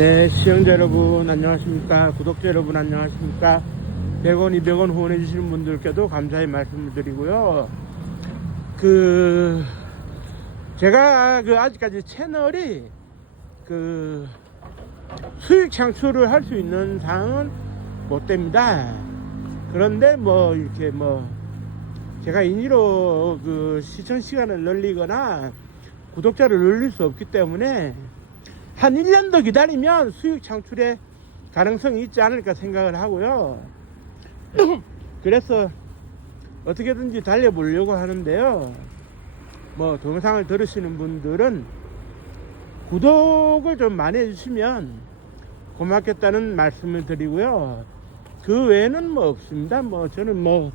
네, 시청자 여러분 안녕하십니까? 구독자 여러분 안녕하십니까? 100원, 200원 후원해 주시는 분들께도 감사의 말씀을 드리고요. 제가 아직까지 채널이 수익 창출을 할 수 있는 상황은 못 됩니다. 그런데 이렇게 제가 인위로 시청 시간을 늘리거나 구독자를 늘릴 수 없기 때문에 한 1년 더 기다리면 수익 창출의 가능성이 있지 않을까 생각을 하고요. 그래서 어떻게든지 달려보려고 하는데요. 동영상을 들으시는 분들은 구독을 좀 많이 해주시면 고맙겠다는 말씀을 드리고요. 그 외에는 없습니다. 저는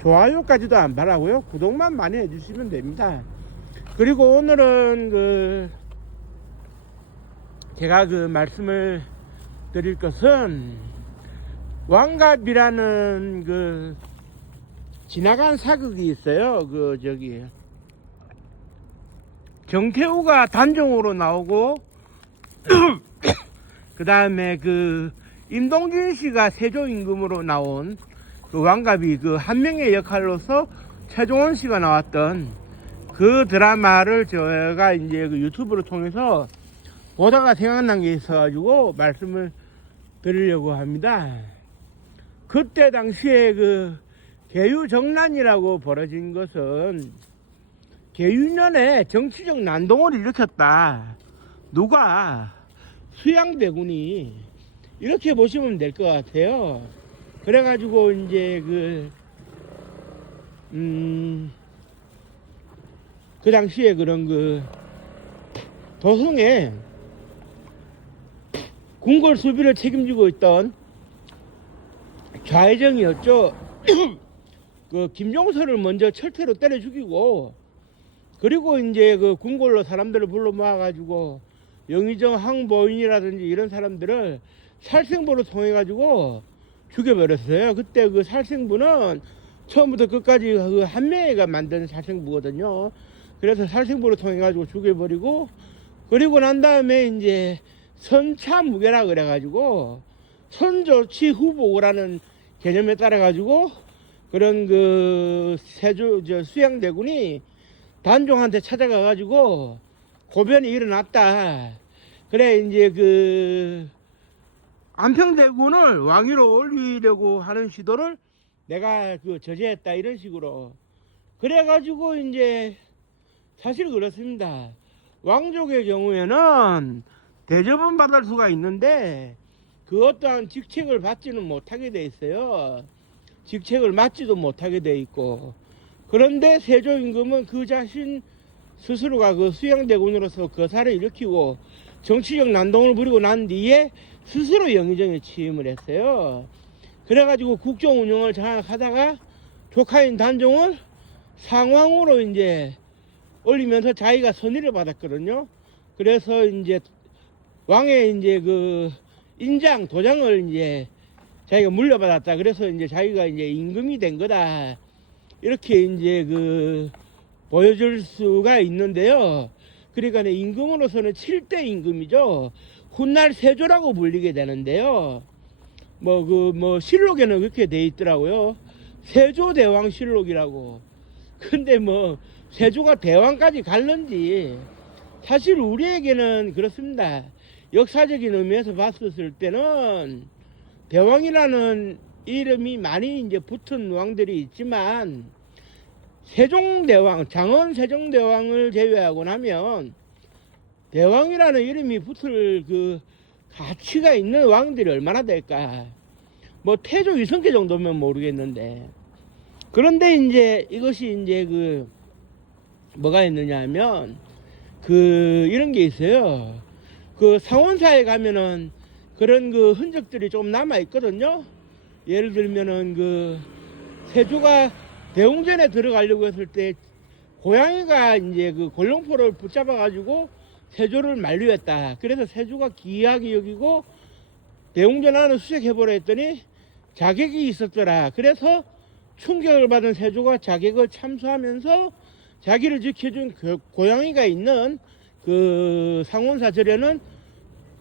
좋아요까지도 안 바라고요. 구독만 많이 해주시면 됩니다. 그리고 오늘은 제가 말씀을 드릴 것은 왕갑이라는 지나간 사극이 있어요. 정태우가 단종으로 나오고 그 다음에 임동진 씨가 세조 임금으로 나온 왕갑이 한 명의 역할로서 최종원 씨가 나왔던 그 드라마를 제가 이제 유튜브를 통해서 보다가 생각난 게 있어가지고 말씀을 드리려고 합니다. 그때 당시에 계유정난이라고 벌어진 것은 계유년에 정치적 난동을 일으켰다. 누가? 수양대군이. 이렇게 보시면 될 것 같아요. 그래가지고 이제 그 당시에 그런 도성에 궁궐 수비를 책임지고 있던 좌회정이었죠. 김종서를 먼저 철퇴로 때려 죽이고, 그리고 이제 궁궐로 사람들을 불러 모아가지고 영의정 항보인이라든지 이런 사람들을 살생부로 통해가지고 죽여버렸어요. 그때 살생부는 처음부터 끝까지 한명회가 만든 살생부거든요. 그래서 살생부로 통해가지고 죽여버리고, 그리고 난 다음에 이제 선차무게라 그래가지고 선조치 후보라는 개념에 따라가지고 그런 수양대군이 단종한테 찾아가가지고 고변이 일어났다. 그래 이제 안평대군을 왕위로 올리려고 하는 시도를 내가 저지했다, 이런 식으로. 그래가지고 이제 사실 그렇습니다. 왕족의 경우에는 대접은 받을 수가 있는데 그 어떠한 직책을 받지는 못하게 돼 있어요. 직책을 맡지도 못하게 돼 있고. 그런데 세조 임금은 그 자신 스스로가 수양대군으로서 거사를 일으키고 정치적 난동을 부리고 난 뒤에 스스로 영의정에 취임을 했어요. 그래가지고 국정 운영을 장악하다가 조카인 단종을 상왕으로 이제 올리면서 자기가 선의를 받았거든요. 그래서 이제 왕의 이제 인장, 도장을 이제 자기가 물려받았다. 그래서 이제 자기가 이제 임금이 된 거다. 이렇게 이제 보여줄 수가 있는데요. 그러니까 임금으로서는 7대 임금이죠. 훗날 세조라고 불리게 되는데요. 실록에는 그렇게 돼 있더라고요. 세조대왕실록이라고. 근데 세조가 대왕까지 갈는지, 사실 우리에게는 그렇습니다. 역사적인 의미에서 봤었을 때는 대왕이라는 이름이 많이 이제 붙은 왕들이 있지만 세종대왕, 장원 세종대왕을 제외하고 나면 대왕이라는 이름이 붙을 가치가 있는 왕들이 얼마나 될까? 태조 이성계 정도면 모르겠는데. 그런데 이제 이것이 이제 뭐가 있느냐 하면 이런 게 있어요. 상원사에 가면은 그런 흔적들이 좀 남아 있거든요. 예를 들면은 세조가 대웅전에 들어가려고 했을 때 고양이가 이제 골룡포를 붙잡아 가지고 세조를 만류했다. 그래서 세조가 기이하게 여기고 대웅전 안을 수색해보라 했더니 자객이 있었더라. 그래서 충격을 받은 세조가 자객을 참수하면서 자기를 지켜준 고양이가 있는 상원사 절에는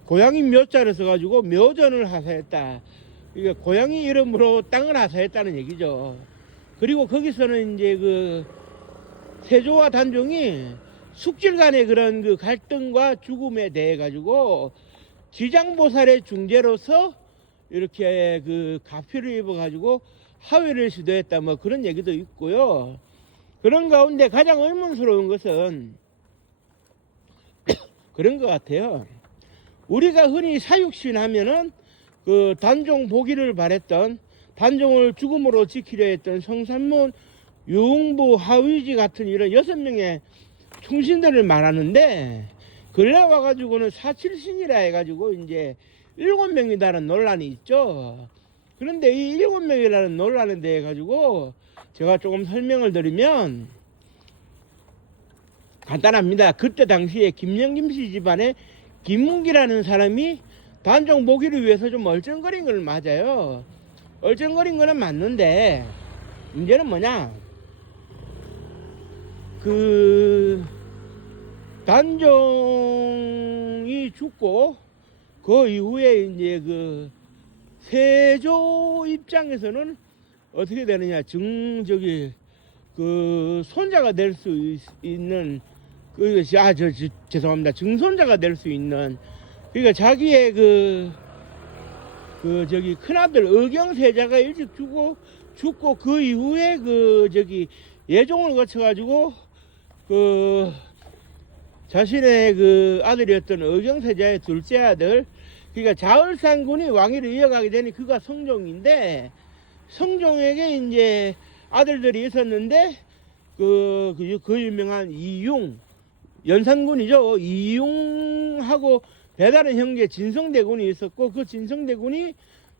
고양이 묘자를 써가지고 묘전을 하사했다. 이게 고양이 이름으로 땅을 하사했다는 얘기죠. 그리고 거기서는 이제 그 세조와 단종이 숙질 간의 그런 그 갈등과 죽음에 대해 가지고 지장보살의 중재로서 이렇게 그 가피를 입어 가지고 하회를 시도했다, 뭐 그런 얘기도 있고요. 그런 가운데 가장 의문스러운 것은 그런 것 같아요. 우리가 흔히 사육신 하면은 그 단종 보기를 바랬던, 단종을 죽음으로 지키려 했던 성산문, 유흥부, 하위지 같은 이런 6명의 충신들을 말하는데, 근래 와가지고는 사칠신이라 해가지고 이제 7명이라는 논란이 있죠. 그런데 이 7명이라는 논란에 대해 가지고 제가 조금 설명을 드리면 간단합니다. 그때 당시에 김영김 씨 집안에 김문기라는 사람이 단종 보기를 위해서 좀 얼쩡거린 걸 맞아요. 얼쩡거린 거는 맞는데 문제는 뭐냐, 그 단종이 죽고 그 이후에 이제 그 세조 입장에서는 어떻게 되느냐, 그 손자가 될 수 있는, 죄송합니다. 증손자가 될 수 있는, 그러니까 자기의 큰아들 의경세자가 일찍 죽고 그 이후에 예종을 거쳐가지고 자신의 그 아들이었던 의경세자의 둘째 아들, 그러니까 자을산군이 왕위를 이어가게 되니 그가 성종인데, 성종에게 이제 아들들이 있었는데 그 유명한 이융, 연산군이죠. 이융하고 배다른 형제 진성대군이 있었고, 그 진성대군이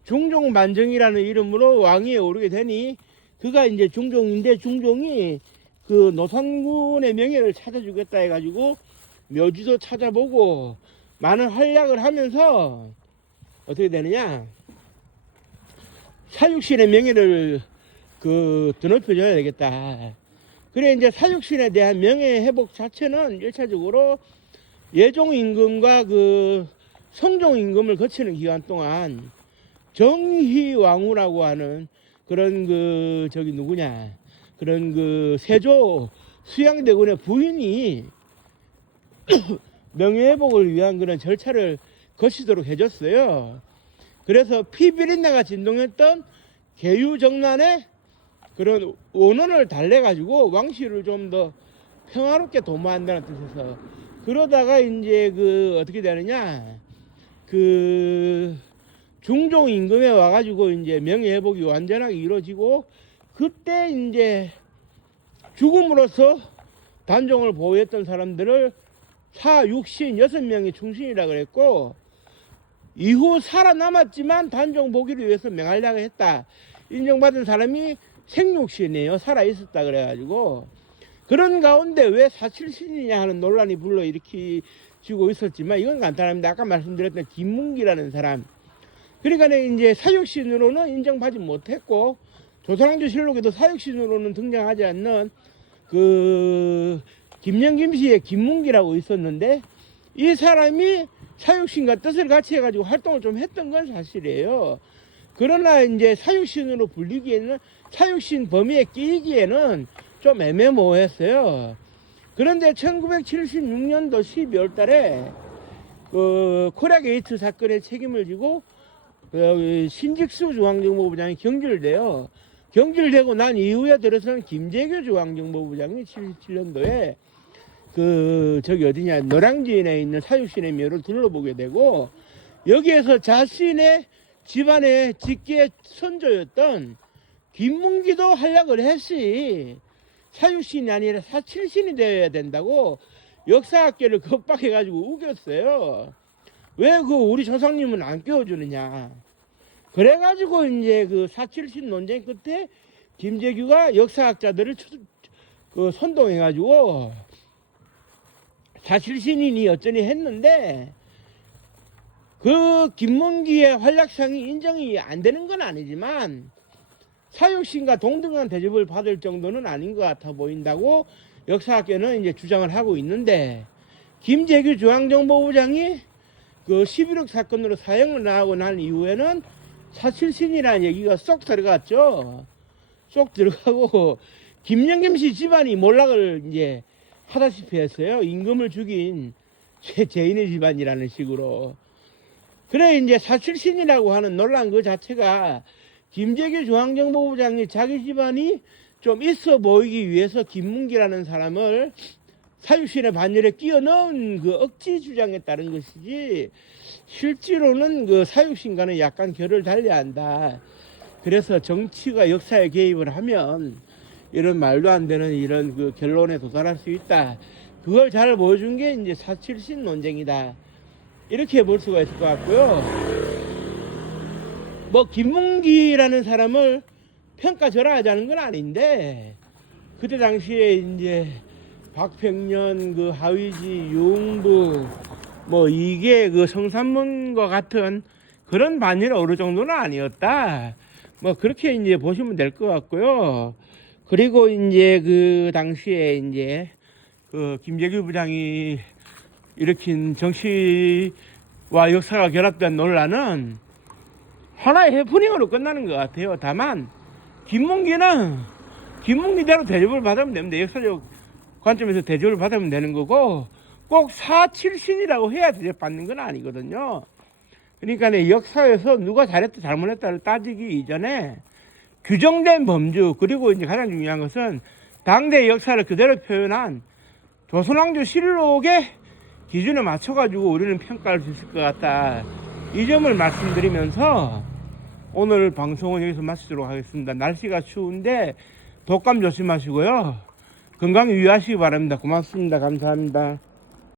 중종만정이라는 이름으로 왕위에 오르게 되니 그가 이제 중종인데, 중종이 그 노산군의 명예를 찾아주겠다 해가지고 묘지도 찾아보고 많은 활약을 하면서 어떻게 되느냐, 사육신의 명예를 드높여줘야 되겠다. 그래 이제 사육신에 대한 명예 회복 자체는 1차적으로 예종 임금과 그 성종 임금을 거치는 기간 동안 정희왕후라고 하는 그런 그런 세조 수양대군의 부인이 명예회복을 위한 그런 절차를 거치도록 해줬어요. 그래서 피비린내가 진동했던 계유정난에 그런 원혼을 달래가지고 왕실을 좀 더 평화롭게 도모한다는 뜻에서, 그러다가 이제 어떻게 되느냐, 중종 임금에 와가지고 이제 명예회복이 완전하게 이루어지고, 그때 이제 죽음으로써 단종을 보호했던 사람들을 사육신 6명의 충신이라 그랬고, 이후 살아남았지만 단종 보기를 위해서 맹활약을 했다 인정받은 사람이 생육신이에요. 살아있었다 그래가지고. 그런 가운데 왜 사칠신이냐 하는 논란이 불러일으키고 있었지만, 이건 간단합니다. 아까 말씀드렸던 김문기라는 사람, 그러니까 이제 사육신으로는 인정받지 못했고, 조선왕조실록에도 사육신으로는 등장하지 않는 김영김 씨의 김문기라고 있었는데, 이 사람이 사육신과 뜻을 같이 해가지고 활동을 좀 했던 건 사실이에요. 그러나 이제 사육신으로 불리기에는, 사육신 범위에 끼기에는 좀 애매모호했어요. 그런데 1976년도 12월 달에 코리아게이트 사건의 책임을 지고 신직수 중앙정보부장이 경질돼요. 경질되고 난 이후에 들어서는 김재규 중앙정보부장이 77년도에 노량진에 있는 사육신의 묘를 둘러보게 되고, 여기에서 자신의 집안의 직계 선조였던 김문기도 활약을 했지, 사육신이 아니라 사칠신이 되어야 된다고 역사학계를 겁박해가지고 우겼어요. 왜 우리 조상님은 안 깨워주느냐. 그래가지고 이제 사칠신 논쟁 끝에 김재규가 역사학자들을 선동해가지고 사칠신이니 어쩌니 했는데, 김문기의 활약상이 인정이 안 되는 건 아니지만 사육신과 동등한 대접을 받을 정도는 아닌 것 같아 보인다고 역사학계는 이제 주장을 하고 있는데, 김재규 중앙정보부장이 그 11억 사건으로 사형을 나오고 난 이후에는 사칠신이라는 얘기가 쏙 들어갔죠. 쏙 들어가고 김영겸 씨 집안이 몰락을 이제 하다시피 했어요. 임금을 죽인 죄인의 집안이라는 식으로. 그래 이제 사칠신이라고 하는 논란 그 자체가 김재규 중앙정보부장이 자기 집안이 좀 있어 보이기 위해서 김문기라는 사람을 사육신의 반열에 끼워 넣은 그 억지 주장에 따른 것이지, 실제로는 그 사육신과는 약간 결을 달리야 한다. 그래서 정치가 역사에 개입을 하면 이런 말도 안 되는 이런 그 결론에 도달할 수 있다. 그걸 잘 보여준 게 이제 사칠신 논쟁이다. 이렇게 볼 수가 있을 것 같고요. 뭐 김문기라는 사람을 평가절하하자는 건 아닌데, 그때 당시에 이제 박평년, 그 하위지, 유흥부, 뭐 이게 그 성산문과 같은 그런 반열에 오를 정도는 아니었다. 뭐 그렇게 이제 보시면 될 것 같고요. 그리고 이제 그 당시에 이제 그 김재규 부장이 일으킨 정치와 역사가 결합된 논란은 하나의 해프닝으로 끝나는 것 같아요. 다만 김문기는 김문기대로 대접을 받으면 됩니다. 역사적 관점에서 대접을 받으면 되는 거고, 꼭 사칠신이라고 해야 대접받는 건 아니거든요. 그러니까 역사에서 누가 잘했다 잘못했다를 따지기 이전에 규정된 범주, 그리고 이제 가장 중요한 것은 당대의 역사를 그대로 표현한 조선왕조 실록의 기준에 맞춰가지고 우리는 평가할 수 있을 것 같다. 이 점을 말씀드리면서 오늘 방송은 여기서 마치도록 하겠습니다. 날씨가 추운데 독감 조심하시고요. 건강 유의하시기 바랍니다. 고맙습니다. 감사합니다.